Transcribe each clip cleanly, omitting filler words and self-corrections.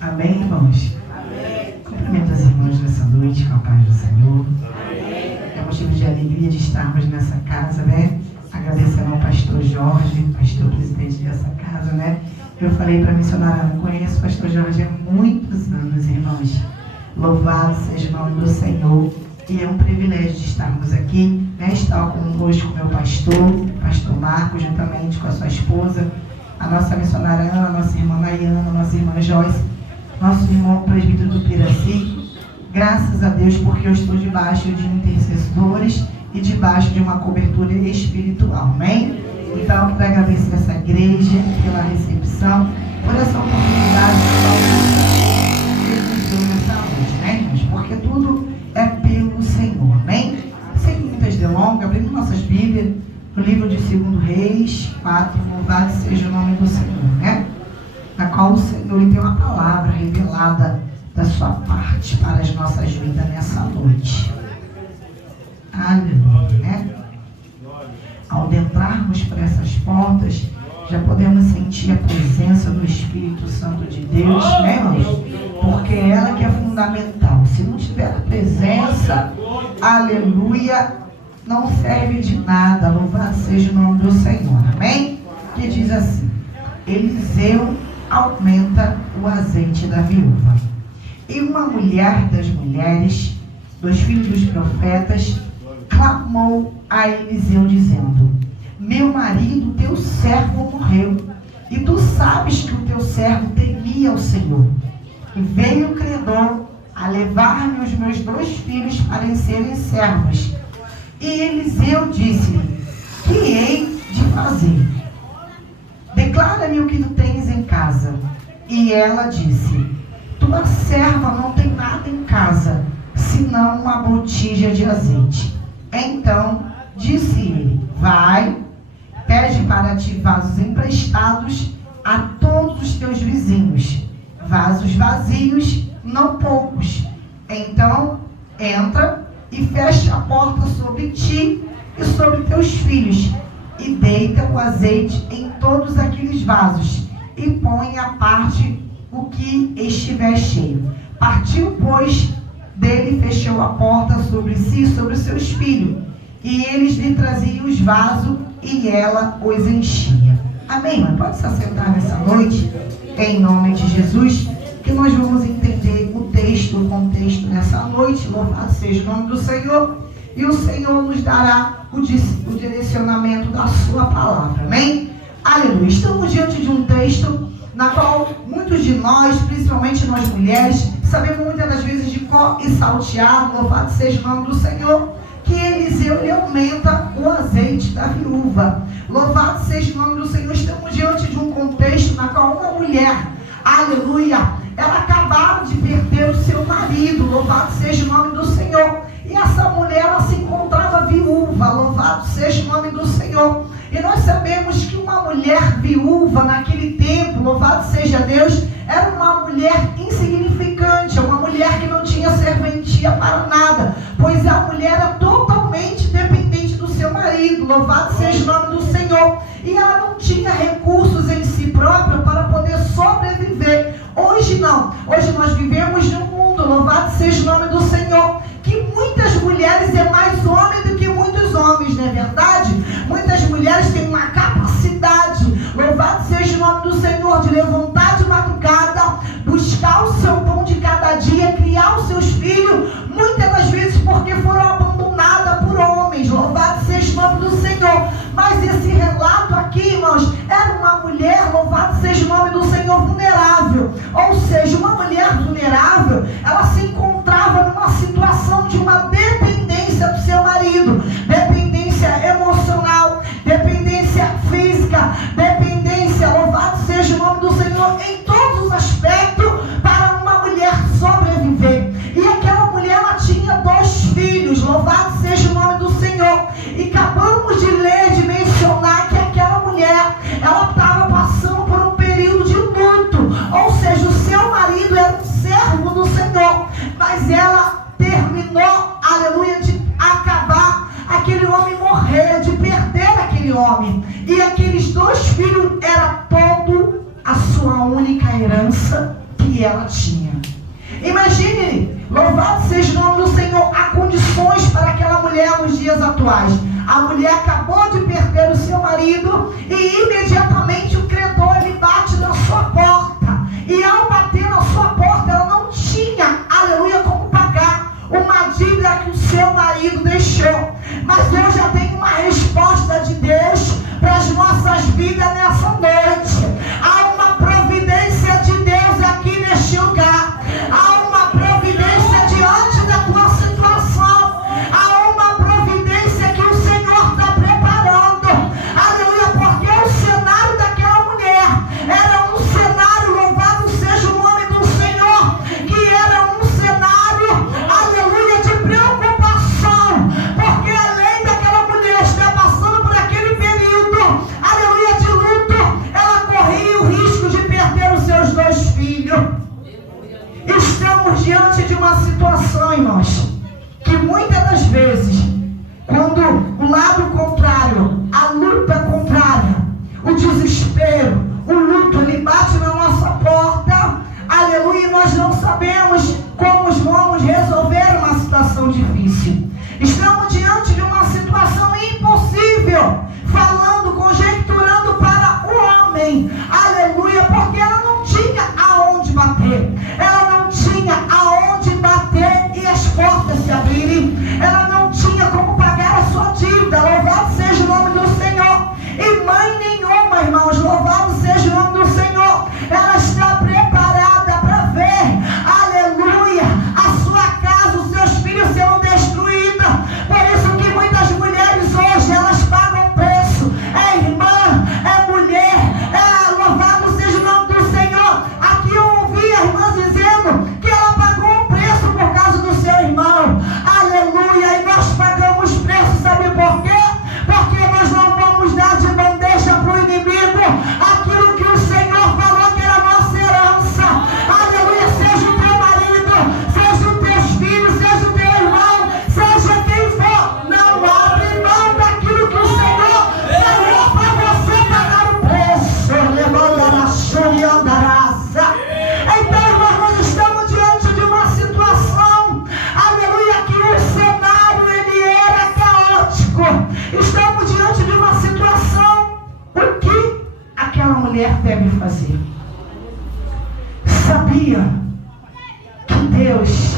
Amém, irmãos? Amém. Cumprimento as irmãs nessa noite com a paz do Senhor. Amém. É motivo de alegria de estarmos nessa casa, né? Agradecendo ao pastor Jorge, pastor presidente dessa casa, né? Eu falei para a missionária, não conheço o pastor Jorge há muitos anos, irmãos. Louvado seja o nome do Senhor. E é um privilégio de estarmos aqui, né? Estar conosco meu pastor Marcos, juntamente com a sua esposa, a nossa missionária Ana, a nossa irmã Nayana, a nossa irmã Joyce, nosso irmão presbítero do Piraci. Graças a Deus, porque eu estou debaixo de intercessores e debaixo de uma cobertura espiritual, amém? Então, eu quero agradecer essa igreja pela recepção, por essa oportunidade que nos deu nessa noite, né, irmãos? Porque tudo é pelo Senhor, amém? Sem muitas delongas, abrindo nossas Bíblias, no livro de 2 Reis 4, louvado seja o nome do Senhor, né? Na qual o Senhor tem uma palavra revelada da sua parte para as nossas vidas nessa noite. Aleluia, né? Ao adentrarmos por essas portas, já podemos sentir a presença do Espírito Santo de Deus, né, irmãos? Porque é ela que é fundamental. Se não tiver a presença, aleluia, não serve de nada. Louvado seja o nome do Senhor, amém? Que diz assim: Eliseu aumenta o azeite da viúva. E uma mulher das mulheres, dos filhos dos profetas, clamou a Eliseu dizendo: Meu marido, teu servo, morreu, e tu sabes que o teu servo temia o Senhor. E veio o credor a levar-me os meus 2 filhos para serem servos. E Eliseu disse-lhe: Que hei de fazer? Declara-me o que tu tens em casa. E ela disse: Tua serva não tem nada em casa, senão uma botija de azeite. Então disse ele: Vai, pede para ti vasos emprestados a todos os teus vizinhos, vasos vazios, não poucos. Então entra e fecha a porta sobre ti e sobre teus filhos, e deita o azeite em todos aqueles vasos, e põe à parte o que estiver cheio. Partiu, pois, dele, fechou a porta sobre si e sobre seus filhos, e eles lhe traziam os vasos, e ela os enchia. Amém, mãe? Pode se assentar nessa noite, em nome de Jesus, que nós vamos entender o texto, o contexto nessa noite. Louvado seja o nome do Senhor, e o Senhor nos dará o direcionamento da sua palavra, amém? Aleluia. Estamos diante de um texto na qual muitos de nós, principalmente nós mulheres, sabemos muitas das vezes de cor e salteado. Louvado seja o nome do Senhor, que Eliseu ele aumenta o azeite da viúva. Louvado seja o nome do Senhor. Estamos diante de um contexto na qual uma mulher, aleluia, ela acabava de perder o seu marido. Louvado seja o nome do Senhor. E essa mulher, ela se encontrava viúva. Louvado seja o nome do Senhor. E nós sabemos que uma mulher viúva naquele tempo, louvado seja Deus, era uma mulher insignificante, uma mulher que não tinha serventia para nada, pois a mulher era totalmente dependente do seu marido. Louvado seja o nome do Senhor. E ela não tinha recursos em si própria para poder sobreviver. Hoje não. Hoje nós vivemos num mundo, louvado seja o nome do Senhor, que muitas mulheres é mais homem do que muitos homens, não é verdade? Muitas mulheres têm uma capacidade, louvado seja o nome do Senhor, de levantar de madrugada, buscar o seu pão de cada dia, criar os seus filhos, muitas das vezes porque foram abandonadas por homens. Louvado seja o nome do Senhor. Mas esse relato aqui, irmãos, era uma mulher, louvado seja o nome do Senhor, vulnerável. Ou seja, uma mulher vulnerável, ela se encontrava numa situação de uma dependência do seu marido, dependência emocional, dependência física, dependência, louvado seja o nome do Senhor, em todos os aspectos, para uma mulher sobreviver. E aquela mulher, ela tinha 2 filhos, louvado seja o nome do Senhor. E acabamos de ler, de mencionar que aquela mulher, ela estava passando por um período de luto. Ou seja, o seu marido era um servo do Senhor, mas ela terminou, aleluia, de acabar, aquele homem morrer, de perder aquele homem. E aqueles 2 filhos, era todo a sua única herança que ela tinha. Imagine, louvado seja o nome do Senhor, há condições para aquela mulher nos dias atuais. A mulher acabou de perder o seu marido e imediatamente o credor ele bate na sua porta. E ao bater na sua porta, ela não tinha, aleluia, como pagar uma dívida que o seu marido deixou. Mas eu já tenho uma resposta de Deus para as nossas vidas nessa noite. Há uma providência de Deus aqui neste lugar. Há uma providência diante da tua situação. Há uma providência que o Senhor está preparando. Aleluia, porque o cenário daquela mulher era um cenário, louvado seja o nome do Senhor, que era um cenário, aleluia, de preocupação. Porque além daquela mulher estar passando por aquele período, aleluia, de luto, ela corria o risco de perder os seus 2 filhos. Estamos diante de uma situação, irmãos, que muitas das vezes, quando o lado contrário, a luta contrária, o desespero, o luto, ele bate na nossa porta, aleluia, e nós não sabemos como vamos resolver uma situação difícil. Estamos diante de uma situação impossível, falando, conjecturando para o homem, aleluia, porque ela não tinha aonde bater, ela não tinha aonde bater e as portas se abrirem, ela não tinha como pagar a sua dívida, louvado seja o nome do Senhor. E mãe nenhuma, irmãos, louvado seja o nome do Senhor, ela está preparada para ver, aleluia, a sua casa, os seus filhos serão destruídos. Por isso que muitas mulheres hoje, elas pagam preço, é irmã, é mulher, louvado seja o nome do Senhor. Aqui eu ouvi a irmã dizendo que ela pagou um preço por causa do seu irmão, aleluia, e nós pagamos preço, sabe por quê? Porque nós não vamos dar de bandeja para o inimigo aquilo que o Senhor falou que era nossa herança, aleluia, seja o teu marido, seja os teus filhos, seja o teu irmão, seja quem for, não abre mão daquilo que o Senhor falou para você pagar o preço, levanta na chuva e andarasa. Então, irmãos, nós estamos diante de uma situação, aleluia, que o cenário ele era caótico. Estamos diante de uma situação, o que aquela mulher deve fazer? Sabia que Deus,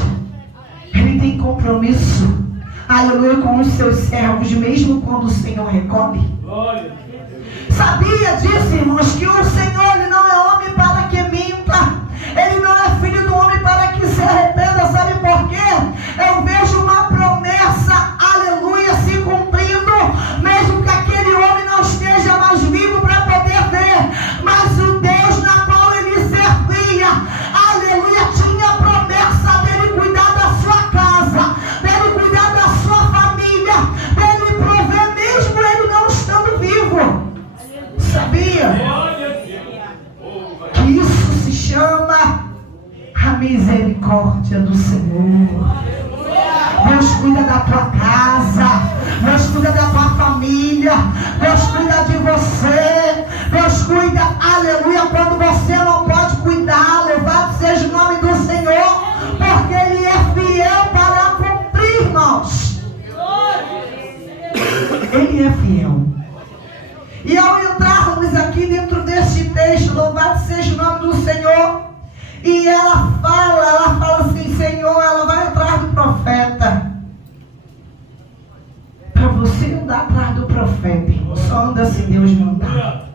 ele tem compromisso, aleluia, com os seus servos, mesmo quando o Senhor recolhe? Sabia disso, irmãos, que o Senhor ele não é homem para que minta, ele não é filho do homem para que se arrependa. Sabe por quê? Eu vejo uma promessa, aleluia, se cumprindo, mesmo que aquele homem não esteja mais vivo para poder ver, mas o Deus na qual ele servia, aleluia, tinha a promessa dele cuidar da sua casa, dele cuidar da sua família, dele prover mesmo ele não estando vivo. Sabia que isso se chama a misericórdia do Senhor? Deus cuida da tua casa, Deus cuida da tua família, Deus cuida de você, Deus cuida, aleluia, quando você não pode cuidar. Louvado seja o nome do Senhor, porque Ele é fiel para cumprir, irmãos. Ele é fiel. E ao entrarmos aqui dentro deste texto, louvado seja o nome do Senhor, e ela fala assim, Senhor, ela vai atrás do profeta. Para você andar atrás do profeta, irmão, só anda se Deus mandar.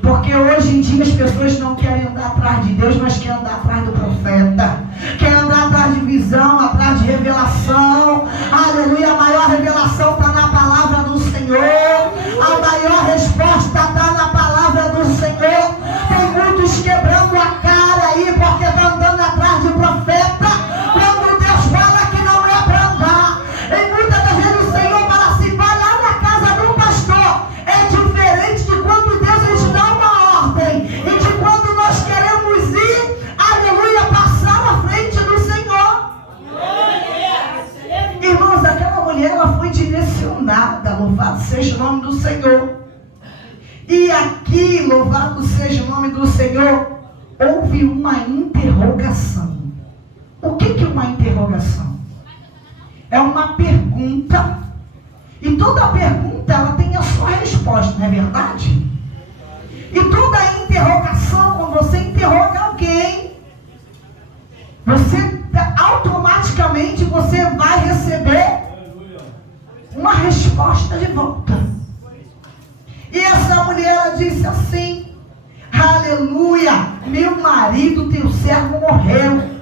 Porque hoje em dia as pessoas não querem andar atrás de Deus, mas querem andar atrás do profeta. Querem andar atrás de visão, atrás de revelação. Aleluia, a maior revelação está na palavra do Senhor. A maior resposta está na palavra do Senhor. Tem muitos quebrando a cara aí, porque estão andando atrás de profeta, quando Deus fala que não é para andar. E muitas das vezes o Senhor fala assim, vai lá na casa do pastor. É diferente de quando Deus ele dá uma ordem e de quando nós queremos ir, aleluia, passar na frente do Senhor. houve uma interrogação. O que é uma interrogação? É uma pergunta, e toda pergunta ela tem a sua resposta, não é verdade? E toda interrogação, quando você interroga alguém, você automaticamente você vai receber uma resposta de volta. E essa mulher, ela disse assim: aleluia, meu marido, teu servo morreu,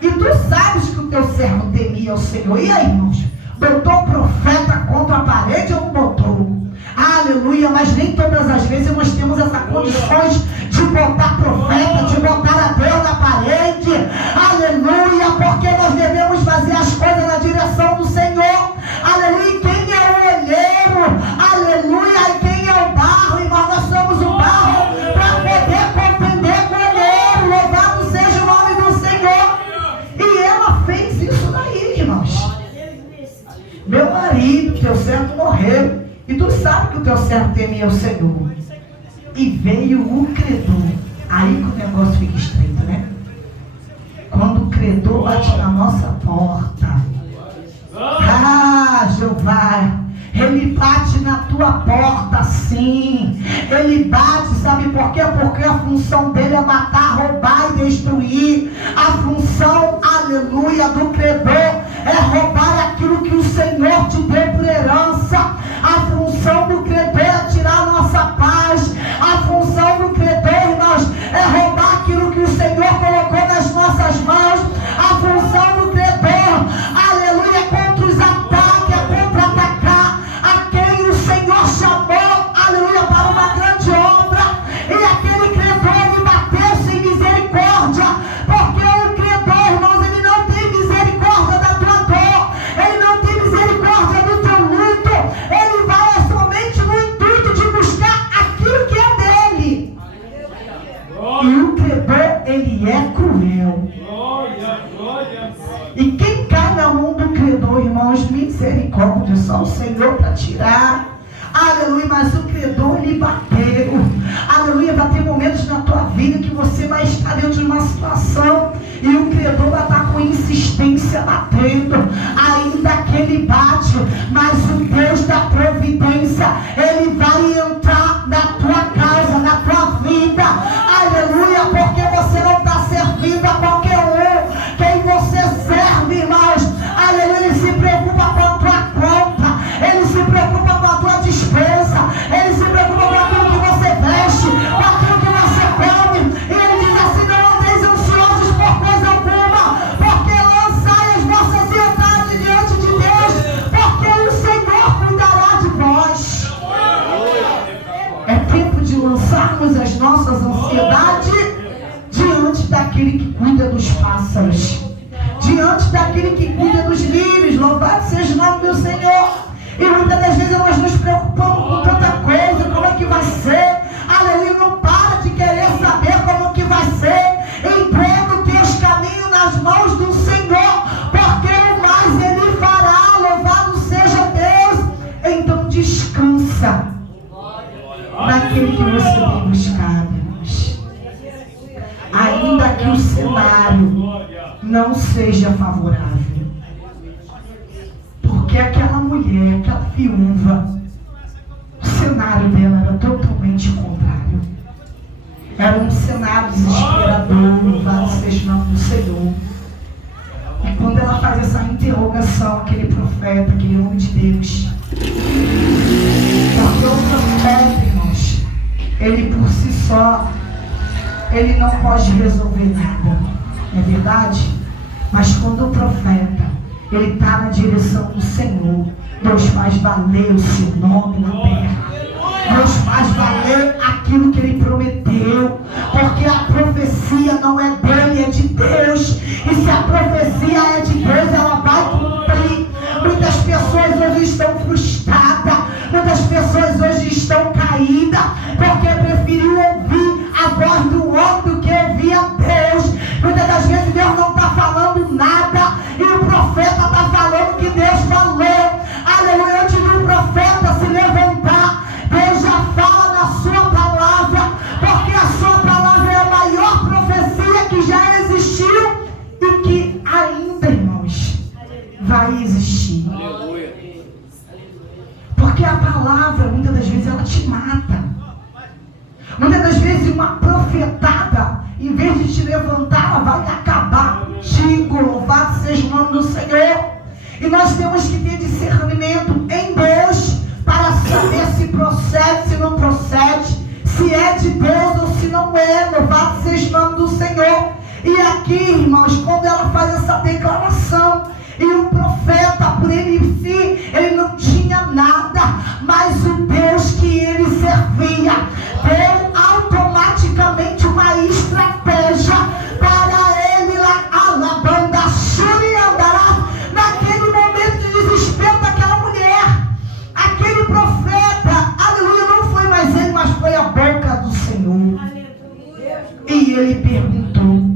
e tu sabes que o teu servo temia o Senhor. E aí, irmãos, botou o profeta contra a parede ou não botou? Aleluia, mas nem todas as vezes nós temos essa condições de botar profeta, de botar a Deus na parede. Aleluia, porque nós devemos fazer as coisas na direção do Senhor. Aleluia, e quem é o olheiro? Aleluia, e quem é o barro? Irmão, nós somos o barro para poder contender com o olheiro. Louvado seja o nome do Senhor. E ela fez isso daí, irmãos. Meu marido, teu servo morreu, e tu sabe que o teu servo temia o Senhor. E veio o credor. Aí que o negócio fica estreito, né? Quando o credor bate na nossa porta. Ah, Jeová, ele bate na tua porta, sim. Ele bate, sabe por quê? Porque a função dele é matar, roubar e destruir. A função, aleluia, do credor é roubar aquilo que o Senhor te deu por herança. A função do credor é tirar a nossa paz. A função do credor, irmãos, é roubar aquilo que o Senhor colocou nas nossas mãos. A função do credor, aleluia, é contra os ataques, é contra-atacar a quem o Senhor chamou, aleluia, para uma grande obra. E aquele credor, ele bateu sem misericórdia, porque o credor, irmãos, ele não tem misericórdia da tua dor, ele não tem misericórdia do teu luto, ele vai somente no intuito de buscar aquilo que é dele. E o credor, ele é cruel. E quem cai na mão do credor, irmãos, misericórdia, só o Senhor para tirar. Aleluia, mas o credor lhe bateu. Aleluia, vai ter momentos na tua vida que você vai estar dentro de uma situação e o credor vai estar com insistência batendo. Ainda que ele bate, mas o Deus da providência, ele vai entrar na tua casa, na tua vida. Aleluia, porque você não está servindo a qualquer um. Quem você serve, irmãos, aleluia, ele se preocupa com a tua conta, ele se preocupa com a tua despesa, ele se preocupa com aquilo que você veste, com aquilo que você come. E ele diz assim: não andeis ansiosos por coisa alguma, porque lançai as vossas ansiedades diante de Deus, porque o Senhor cuidará de vós. É tempo de lançarmos as nossas ansiedades diante daquele que cuida dos pássaros, diante daquele que cuida dos lírios. Louvado seja o nome do Senhor. E muitas das vezes nós nos preocupamos com tanta coisa, como é que vai ser. Aleluia, não para de querer saber como que vai ser. Entrega os teus caminhos nas mãos do Senhor, porque o mais Ele fará. Louvado seja Deus. Então descansa naquele que você tem buscado, irmãos. Ainda que o cenário não seja favorável. Porque aquela mulher, aquela viúva, o cenário dela era totalmente contrário. Era um cenário desesperador. Louvado seja o nome do Senhor. E quando ela faz essa interrogação, aquele profeta, aquele homem de Deus, porque o profeta, irmãos, ele por si só, ele não pode resolver nada, é verdade? Mas quando o profeta, ele está na direção do Senhor, Deus faz valer o seu nome na terra. Deus faz valer aquilo que Ele prometeu, porque a profecia não é dele, é de Deus. E se a profecia é de Deus, ela vai cumprir. Muitas pessoas hoje estão frustradas, muitas pessoas hoje estão caídas, porque preferiu ouvir a voz do homem do que ouvir a Deus. Muitas das vezes Deus não está falando nada, e o profeta está falando que Deus falou. Aleluia, antes do profeta se levantar, Deus já fala na sua palavra, porque a sua palavra é a maior profecia te mata. Muitas das vezes uma profetada, em vez de te levantar, ela vai acabar contigo. Louvado seja o nome do Senhor. E nós temos que ter discernimento em Deus para saber se procede, se não procede, se é de Deus ou se não é. Louvado seja o nome do Senhor. E aqui, irmãos, quando ela faz essa declaração, e o profeta, por ele em si, ele não tinha nada, mas o Deus que ele servia deu automaticamente uma estratégia para ele lá, alabanda, andará, naquele momento de desespero daquela mulher. Aquele profeta, aleluia, não foi mais ele, mas foi a boca do Senhor. E ele perguntou: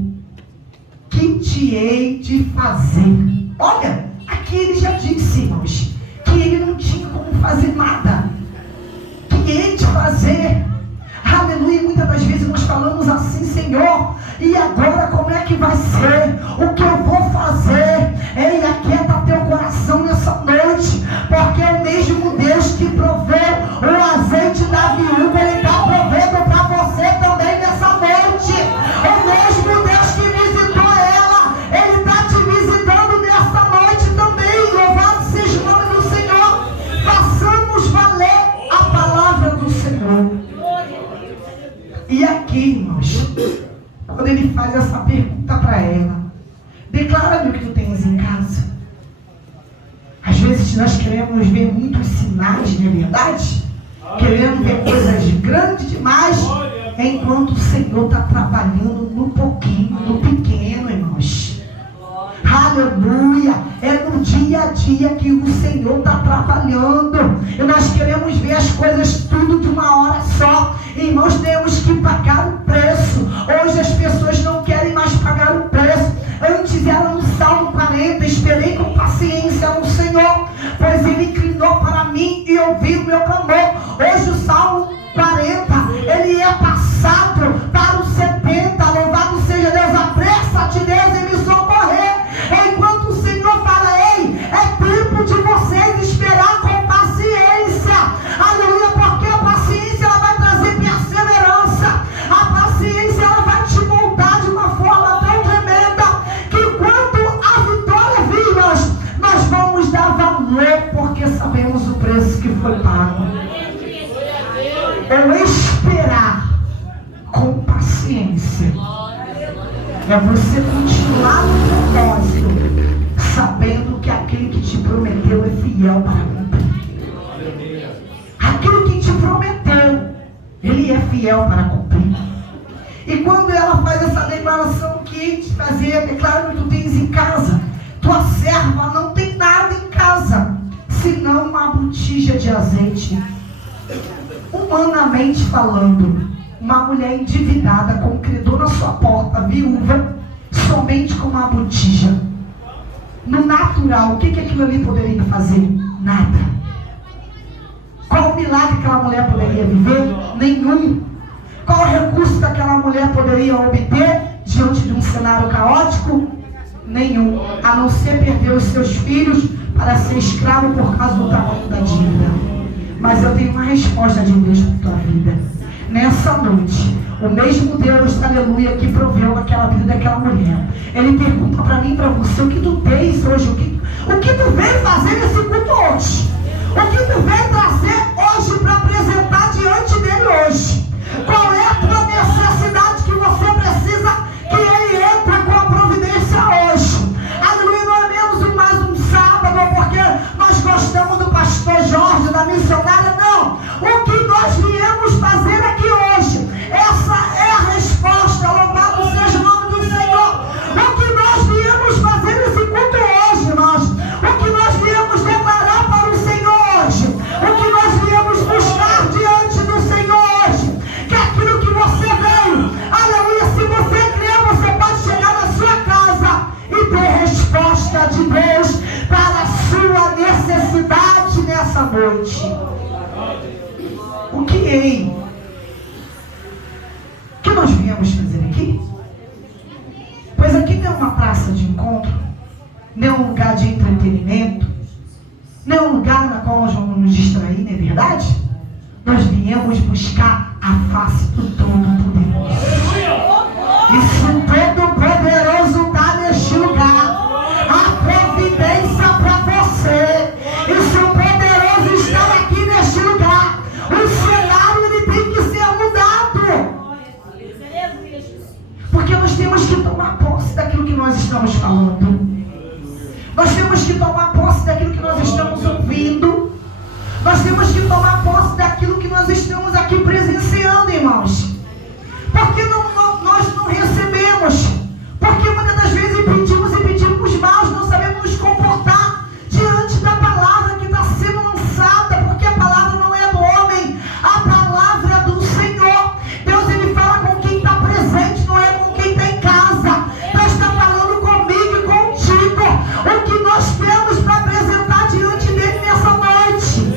que te hei de fazer? Olha, aqui ele já disse, irmãos, que ele não tinha como fazer nada. Que hei de fazer? Aleluia, muitas das vezes nós falamos assim: Senhor, e agora como é que vai ser? O que eu vou fazer? Ei, aquieta teu coração nessa noite, porque é o mesmo Deus que proveu o azeite da viúva, ele está provendo para você também nessa noite. O mesmo Deus que visitou ela, ele está te visitando nessa noite também. Louvado seja o nome do Senhor. Façamos valer a palavra do Senhor. E aqui, irmãos, quando ele faz essa pergunta para ela: declara-me o que tu tens em casa. Às vezes nós queremos ver muitos sinais, não é verdade? Queremos ver coisas grandes demais, enquanto o Senhor está trabalhando no pouquinho, no pequeno, irmãos. Aleluia! É no dia a dia que o Senhor está trabalhando. E nós queremos ver as coisas tudo de uma hora só. Irmãos, temos que pagar o preço. Hoje as pessoas não querem mais pagar o preço. Antes era no Salmo 40: esperei com paciência no Senhor, pois Ele inclinou para mim e ouviu o meu clamor. Hoje o Salmo 40, ele é passado para o 70. Louvado seja Deus, apressa-te, Deus, em me socorrer. Enquanto o Senhor fala: ei, é tempo de vocês esperar com paciência. Aleluia, porque a paciência ela vai trazer perseverança. A paciência ela vai te moldar de uma forma tão tremenda que quando a vitória vir, nós vamos dar valor, porque sabemos o preço que foi pago. Ou esperar com paciência é você continuar no propósito, sabendo que aquele que te prometeu é fiel para cumprir. Aquilo que te prometeu, ele é fiel para cumprir. E quando ela faz essa declaração que te fazer, declara que tu tens em casa, tua serva não tem nada em casa, senão uma botija de azeite. Humanamente falando, uma mulher endividada com um credor na sua porta, viúva, somente com uma botija. No natural, o que aquilo ali poderia fazer? Nada. Qual o milagre que aquela mulher poderia viver? Nenhum. Qual o recurso que aquela mulher poderia obter diante de um cenário caótico? Nenhum. A não ser perder os seus filhos para ser escravo por causa do tamanho da dívida. Mas eu tenho uma resposta de Deus para a tua vida. Nessa noite, o mesmo Deus, aleluia, que proveu naquela vida daquela mulher, ele pergunta para mim e para você: o que tu tens hoje? O que tu veio fazer nesse culto hoje? O que tu veio trazer hoje para apresentar diante dele hoje? Qual é a tua necessidade que você precisa que ele entre com a providência hoje? Aleluia, não é menos mais um sábado, porque nós gostamos do pastor Jorge, da missionária, não. O que nós viemos fazer aqui hoje, essa é a resposta. Louvado seja o nome do Senhor. O que nós viemos fazer nesse culto hoje, irmãos, o que nós viemos declarar para o Senhor hoje, o que nós viemos buscar diante do Senhor hoje, que aquilo que você veio, aleluia, se você crer, você pode chegar na sua casa e ter resposta de Deus para a sua necessidade nessa noite. O que nós viemos fazer aqui? Pois aqui não é uma praça de encontro, não é um lugar de entretenimento, não é um lugar na qual nós vamos nos distrair, não é verdade? Nós viemos viemos buscar a face do Todo-Poderoso. E se o Todo-Poderoso está neste lugar, a providência para você. E se o Poderoso está aqui neste lugar, o cenário ele tem que ser mudado. Porque nós temos que tomar posse daquilo que nós estamos falando. Nós temos que tomar posse daquilo que nós estamos ouvindo. Nós temos que tomar posse daquilo que nós estamos aqui presenciando, irmãos. Porque nós não recebemos. Porque muitas das vezes pedimos mal, não sabemos nos comportar diante da palavra que está sendo lançada. Porque a palavra não é do homem, a palavra é do Senhor. Deus ele fala com quem está presente, não é com quem está em casa. Deus está falando comigo e contigo. O que nós temos para apresentar diante dele nessa noite.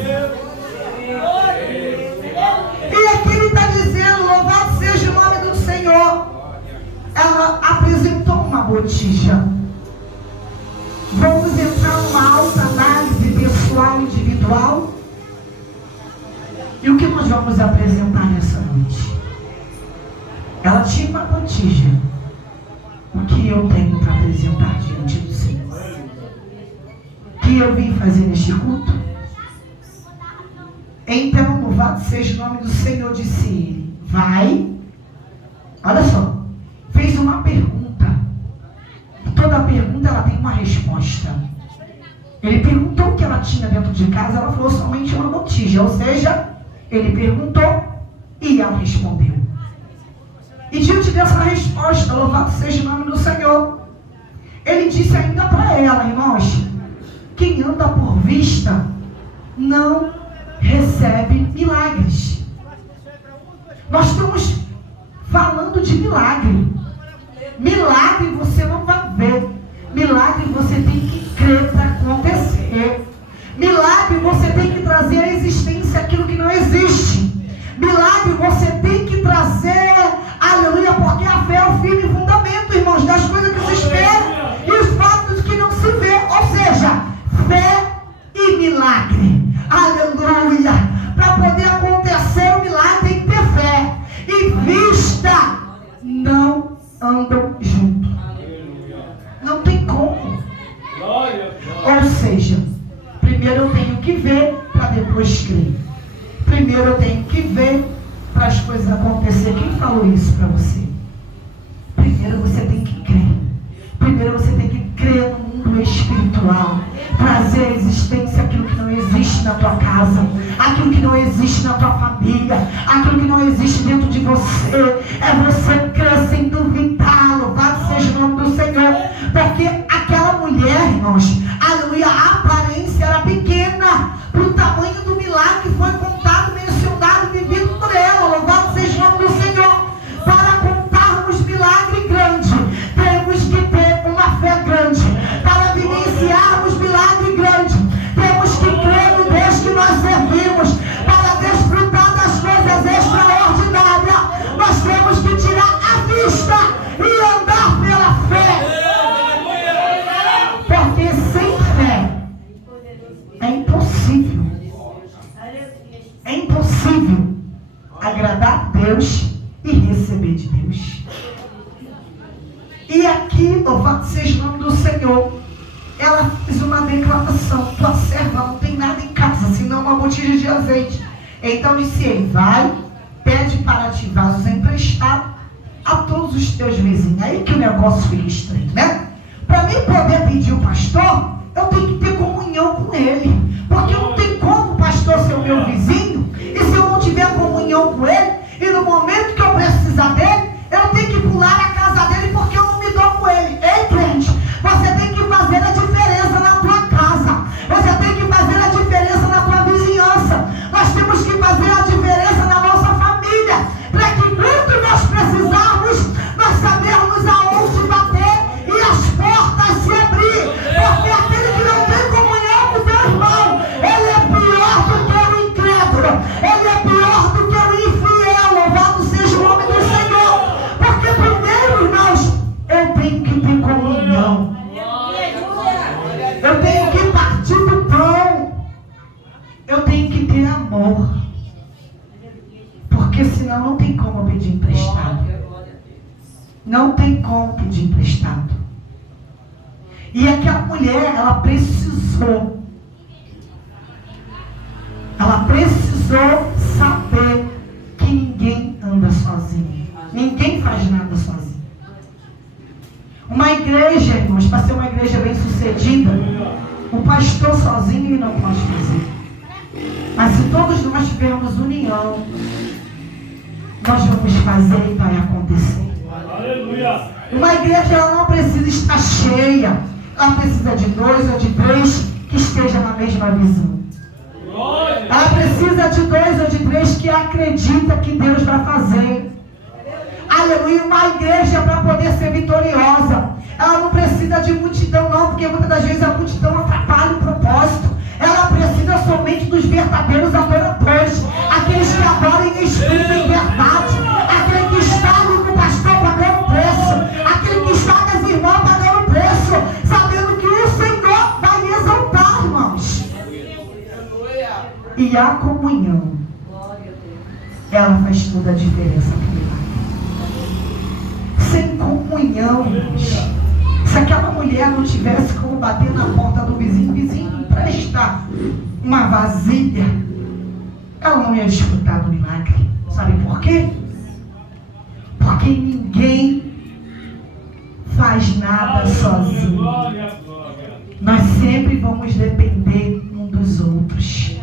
E aqui ele está dizendo, louvado seja o nome do Senhor. Ela apresentou uma botija. Vamos entrar numa alta análise pessoal, individual. E o que nós vamos apresentar nessa noite? Ela tinha uma botija. O que eu tenho para apresentar diante do Senhor? O que eu vim fazer neste culto? Então, louvado seja o nome do Senhor, disse ele. Vai. Olha só. Fez uma pergunta. E toda pergunta ela tem uma resposta. Ele perguntou o que ela tinha dentro de casa. Ela falou somente uma botija. Ou seja, ele perguntou e ela respondeu. E diante dessa resposta, louvado seja o nome do Senhor, ele disse ainda para ela, irmãos, quem anda por vista não recebe milagres. Nós estamos falando de milagre. Milagre você não vai ver. Milagre você tem que crer para acontecer. Milagre você tem que trazer à existência aquilo que não existe. Milagre você tem que trazer, aleluia, porque a fé é o firme fundamento, irmãos, das coisas que se esperam e os fatos que não se vê. Ou seja, fé e milagre. Aleluia. Para poder acontecer o milagre tem que ter fé. E vista não andam juntos. Não tem como. Ou seja, primeiro eu tenho que ver para depois crer. Primeiro eu tenho que ver para as coisas acontecer. Quem falou isso para você? Primeiro você tem que crer. Primeiro você tem que crer no mundo espiritual. Trazer à existência aquilo que não existe na tua casa, aquilo que não existe na tua família, aquilo que não existe dentro de você. É você crer sem duvidar. Louvado seja o nome do Senhor. Porque aquela mulher, irmãos, aleluia, a aparência era pequena para o tamanho do milagre que foi contado, mencionado e vivido por ela. Louvado seja o nome do Senhor. Para contarmos milagre grande, temos que ter uma fé grande. Para vivenciarmos milagre grande, temos que crer no Deus que nós servimos. Para desfrutar das coisas extraordinárias, nós temos que tirar a vista e andar pela fé. Porque sem fé é impossível. É impossível agradar a Deus e receber de Deus. E aqui, louvado seja o nome do Senhor, ela fez uma declaração: tua serva não tem nada em casa, senão uma botija de azeite. Então disse ele: vai, pede para ti vasos emprestados a todos os teus vizinhos. Aí que o negócio fica estreito, né? Para mim poder pedir o pastor, eu tenho que ter comunhão com ele. Porque não tem como o pastor ser o meu vizinho, e se eu não tiver comunhão com ele, e no momento que eu precisar dele, eu tenho que pular a casa dele porque eu não me dou com ele. Ei, crente, você tem que fazer a diferença na tua casa. Você tem que fazer a diferença na tua vizinhança. Nós temos que fazer a diferença na nossa família. Para que quando nós precisarmos, nós sabermos aonde bater e as portas se abrir. Porque aquele que não tem comunhão com teu irmão, Não tem como pedir emprestado. E aquela mulher, ela precisou saber que ninguém anda sozinho. Ninguém faz nada sozinho. Uma igreja, irmãos, para ser uma igreja bem sucedida, o pastor sozinho ele não pode fazer. Mas se todos nós tivermos união, nós vamos fazer e vai acontecer. Aleluia. Uma igreja ela não precisa estar cheia. Ela precisa de 2 ou de 3 que estejam na mesma visão. Ela precisa de 2 ou de 3 que acreditam que Deus vai fazer. Aleluia. Uma igreja para poder ser vitoriosa, ela não precisa de multidão não, porque muitas das vezes a multidão atrapalha o propósito. Ela precisa somente dos verdadeiros adoradores, aqueles que adoram em espírito e em verdade, aquele que está ali com o pastor pagando preço, aquele que está com as irmãs pagando preço, sabendo que o Senhor vai me exaltar, irmãos. E a comunhão, ela faz toda a diferença comigo. Sem comunhão, irmãos, se aquela mulher não tivesse como bater na porta do vizinho, empresta uma vasilha, ela não ia desfrutar do milagre. Sabe por quê? Porque ninguém faz nada sozinho. Nós sempre vamos depender um dos outros.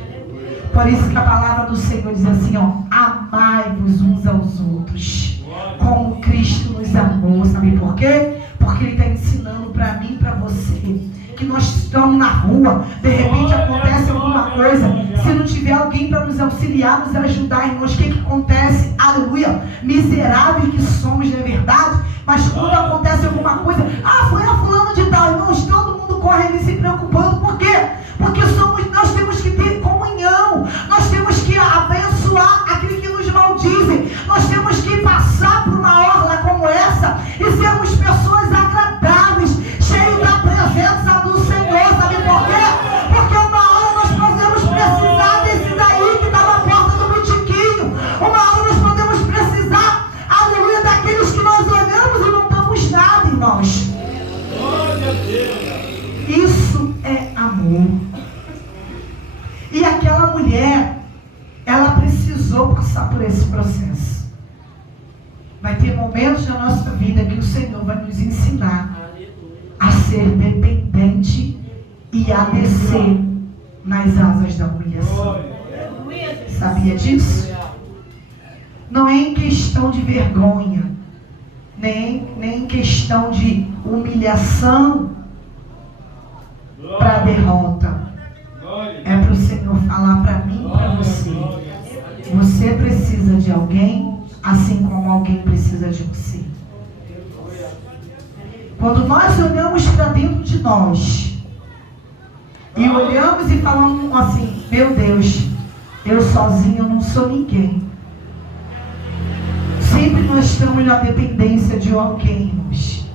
Por isso que a palavra do Senhor diz assim, ó, amai-vos uns aos outros, como Cristo nos amou. Sabe por quê? Porque Ele está ensinando para mim e para você, que nós estamos na rua, de repente acontece alguma coisa, se não tiver alguém para nos auxiliar, nos ajudar, irmãos, o que acontece? Aleluia, miseráveis que somos, não é verdade? Mas quando acontece alguma coisa, foi a fulano de tal, irmãos, todo mundo corre ali se preocupando. Por quê? Porque nós temos que ter comunhão, nós temos que abençoar aquele que nos maldizem, nós temos que passar por uma orla como essa e sermos pessoas agradáveis, cheios da presença do Senhor. Sabe por quê? Porque uma hora nós podemos precisar desse daí que está na porta do botiquinho, uma hora nós podemos precisar, aleluia, daqueles que nós olhamos e não damos nada, irmãos. Isso é amor. E aquela mulher, ela precisou passar por esse processo. Vai ter momentos na nossa vida que o Senhor vai nos ensinar a ser dependente e a descer nas asas da humilhação. Sabia disso? Não é em questão de vergonha, nem em questão de humilhação para derrota. É para o Senhor falar para mim e para você. Você precisa de alguém, assim como alguém precisa de você. Quando nós olhamos para dentro de nós e olhamos e falamos assim, meu Deus, eu sozinho não sou ninguém. Sempre nós estamos na dependência de alguém, irmãos.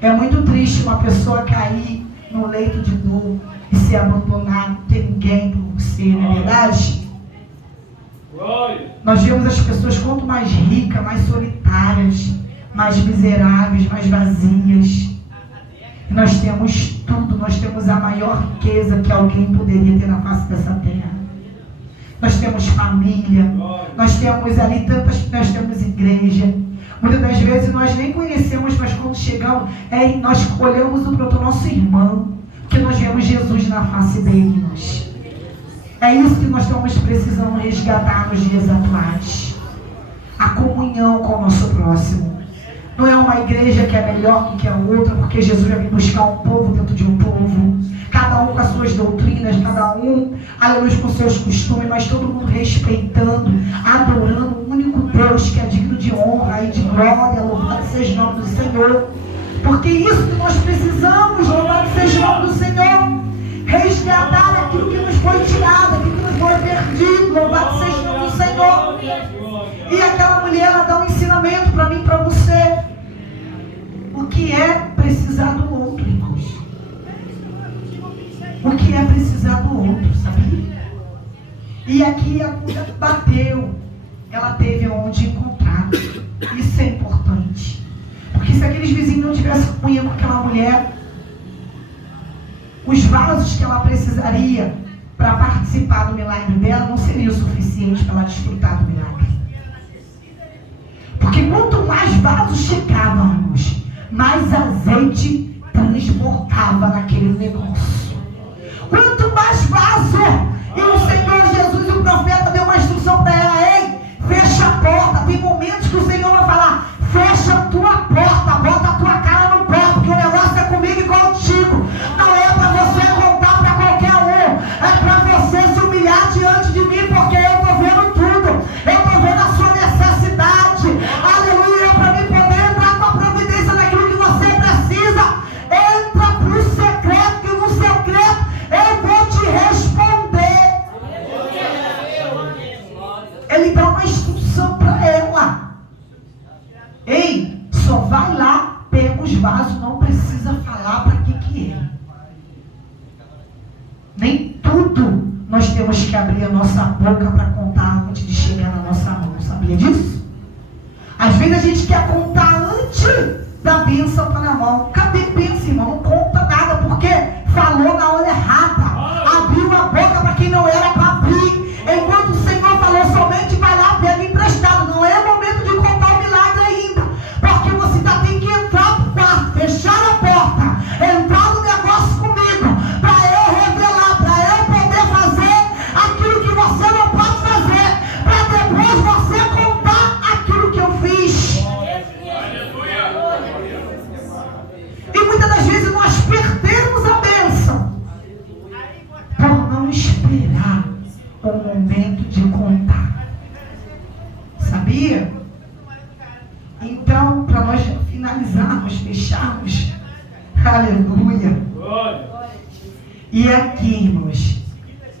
É muito triste uma pessoa cair no leito de dor e ser abandonado, não ter ninguém por você, não é verdade? Nós vemos as pessoas quanto mais ricas, mais solitárias, mais miseráveis, mais vazias. E nós temos tudo, nós temos a maior riqueza que alguém poderia ter na face dessa terra. Nós temos família, nós temos ali nós temos igreja. Muitas das vezes nós nem conhecemos, mas quando chegamos, nós olhamos para o nosso irmão, porque nós vemos Jesus na face dele, irmãos. É isso que nós estamos precisando resgatar nos dias atuais. A comunhão com o nosso próximo. Não é uma igreja que é melhor do que a outra, porque Jesus vai vir buscar um povo dentro de um povo. Cada um com as suas doutrinas, cada um, aleluia, com seus costumes, mas todo mundo respeitando, adorando o único Deus que é digno de honra e de glória. Louvado seja o nome do Senhor. Porque isso que nós precisamos, louvado seja o nome do Senhor. Resgatar aquilo que nos foi tirado, aquilo que nos foi perdido. Louvado seja o nome do Senhor. E aquela mulher, ela dá um ensinamento para mim e para você. O que é precisar do outro, irmãos? O que é precisar do outro, sabia? E aqui a cura bateu. Ela teve onde encontrar. Isso é importante. Porque se aqueles vizinhos não tivessem comunhão com aquela mulher, os vasos que ela precisaria para participar do milagre dela não seria o suficiente para ela desfrutar do milagre. Porque quanto mais vasos chegávamos, mais azeite transbordava naquele negócio. Quanto mais vaso, e o Senhor Jesus, o profeta, deu uma instrução para ela: ei, fecha a porta. Tem momentos que o Senhor vai falar: fecha a tua porta, bota a tua cara no pé, porque o negócio é comigo e contigo. Não é para você contar para qualquer um, é para você se humilhar diante de mim, porque eu estou vendo tudo, eu estou vendo a sua necessidade. Aleluia, é para mim poder entrar com a providência naquilo que você precisa. Entra pro secreto, que no secreto eu vou te responder. Ele dá uma instrução para ela: ei, só vai lá, pega os vasos, não precisa falar para que é. Nem tudo nós temos que abrir a nossa boca para contar antes de chegar na nossa mão. Sabia disso? Às vezes a gente quer contar antes da bênção para na mão. Cadê bênção, irmão? Não conta nada, porque falou na hora errada. Abriu a boca para quem não era para abrir. Enquanto o Senhor falou somente vai lá, pega emprestado. Não é momento de contar o milagre ainda. Porque você ainda tem que entrar pro quarto, fechar a porta, entrar no negócio comigo, para eu revelar, para eu poder fazer aquilo que você não pode fazer, para depois você contar aquilo que eu fiz. E muitas das vezes nós perdemos a bênção por não esperar o momento de contar. Sabia? Então, para nós finalizarmos, fecharmos, aleluia. E aqui, irmãos,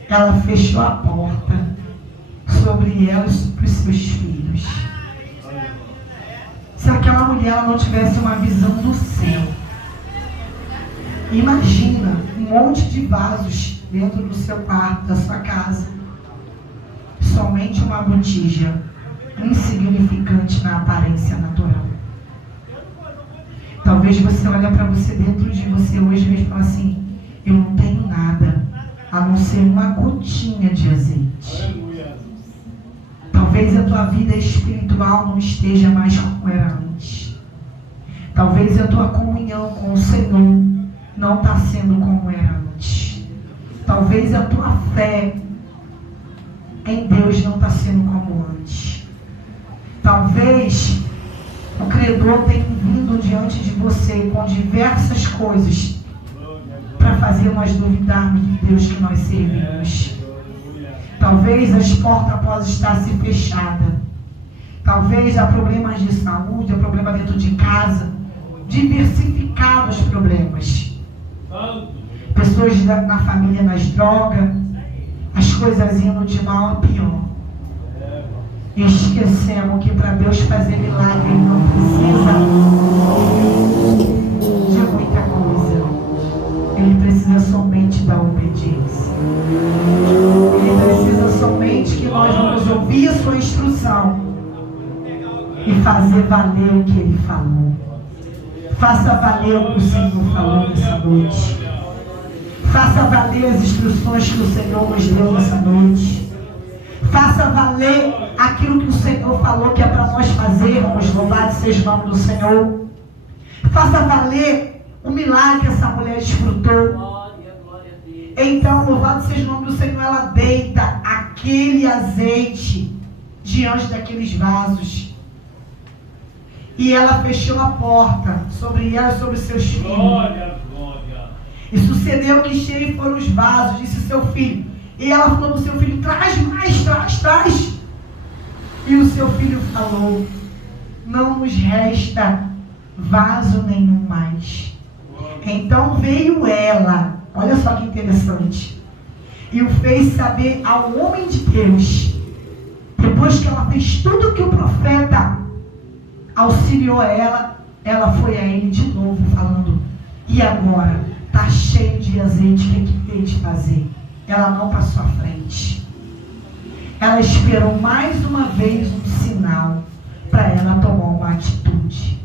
ela fechou a porta sobre ela e sobre os seus filhos. Se aquela mulher não tivesse uma visão do céu, imagina um monte de vasos dentro do seu quarto, da sua casa, somente uma botija, insignificante na aparência natural. Talvez você olhe para você dentro de você hoje mesmo e fale assim: eu não tenho nada a não ser uma gotinha de azeite. Talvez a tua vida espiritual não esteja mais como era antes. Talvez a tua comunhão com o Senhor não está sendo como era antes. Talvez a tua fé em Deus não está sendo como antes. Talvez o credor tenha vindo diante de você com diversas coisas para fazer nós duvidarmos do Deus que nós servimos. Talvez as portas possam estar se fechadas. Talvez há problemas de saúde, há problema dentro de casa, diversificados problemas. Pessoas na família nas drogas, as coisas indo de mal a pior. E esquecemos que para Deus fazer milagre Ele não precisa de muita coisa. Ele precisa somente da obediência. Ele precisa somente que nós vamos ouvir a sua instrução e fazer valer o que Ele falou. Faça valer o que o Senhor falou nessa noite. Faça valer as instruções que o Senhor nos deu nessa noite. Faça valer aquilo que o Senhor falou que é para nós fazermos. Louvado seja o nome do Senhor. Faça valer o milagre que essa mulher desfrutou. Então, louvado seja o nome do Senhor. Ela deita aquele azeite diante daqueles vasos. E ela fechou a porta sobre ela e sobre os seus filhos. E sucedeu que cheios foram os vasos, disse o seu filho. E ela falou para o seu filho: traz mais, traz. E o seu filho falou: não nos resta vaso nenhum mais. Então veio ela, olha só que interessante, e o fez saber ao homem de Deus. Depois que ela fez tudo que o profeta auxiliou ela foi a ele de novo falando: e agora? Está cheio de azeite, o que tem de fazer? Ela não passou à frente. Ela esperou mais uma vez um sinal para ela tomar uma atitude.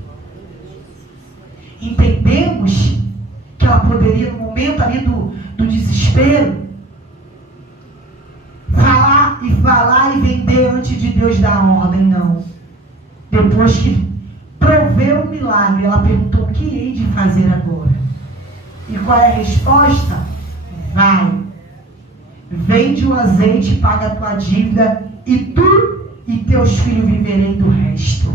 entendemos que ela poderia, no momento ali do desespero, falar e vender antes de Deus dar ordem. Não. Depois que proveu o milagre, ela perguntou: o que hei de fazer agora? E qual é a resposta? Vai, vende o azeite, paga a tua dívida, e tu e teus filhos viverem do resto.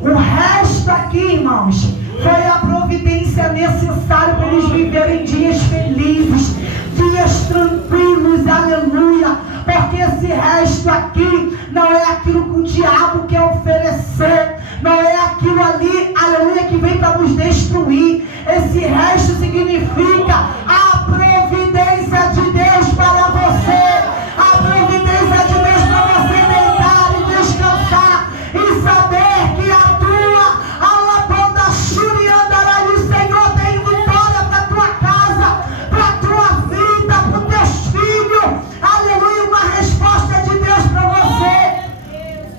O resto aqui, irmãos, foi a providência necessária para eles viverem dias felizes, dias tranquilos, aleluia. Porque esse resto aqui não é aquilo que o diabo quer oferecer, não é aquilo ali, aleluia, que vem para nos destruir. Esse resto significa a providência de Deus para você, a providência de Deus para você deitar e descansar e saber que a tua alabanda churiandará, o Senhor tem vitória para a tua casa, para a tua vida, para os teus filhos, aleluia. Uma resposta de Deus para você.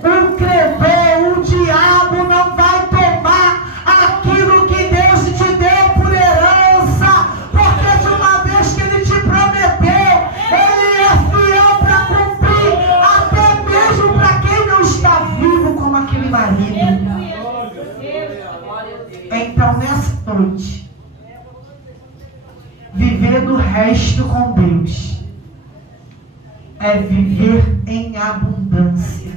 O credor, o diabo não vai tomar aquilo que Deus te deu por herança, porque de uma vez que Ele te prometeu, Ele é fiel para cumprir, até mesmo para quem não está vivo, como aquele marido. Então, nessa noite, viver do resto com Deus é viver em abundância,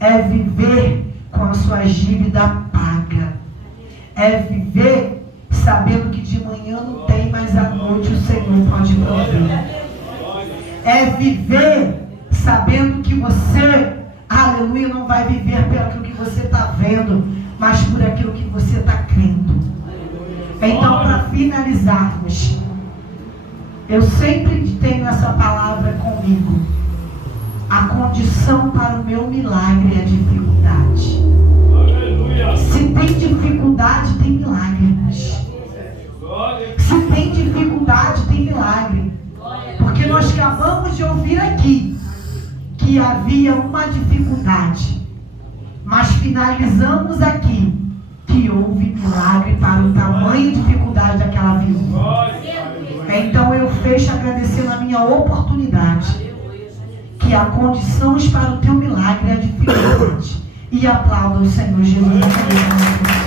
é viver com as suas dívidas pagas, é viver sabendo que de manhã não tem, mas à noite o Senhor pode prover, é viver sabendo que você, aleluia, não vai viver por aquilo que você está vendo, mas por aquilo que você está crendo. Então, para finalizarmos, eu sempre tenho essa palavra comigo: a condição para o meu milagre é a dificuldade. Se tem dificuldade, tem milagre. Se tem dificuldade, tem milagre. Porque nós acabamos de ouvir aqui que havia uma dificuldade, mas finalizamos aqui que houve milagre para o tamanho de dificuldade daquela viúva. Então eu fecho agradecendo a minha oportunidade, que há condições para o teu milagre é a dificuldade. E aplauda o Senhor Jesus.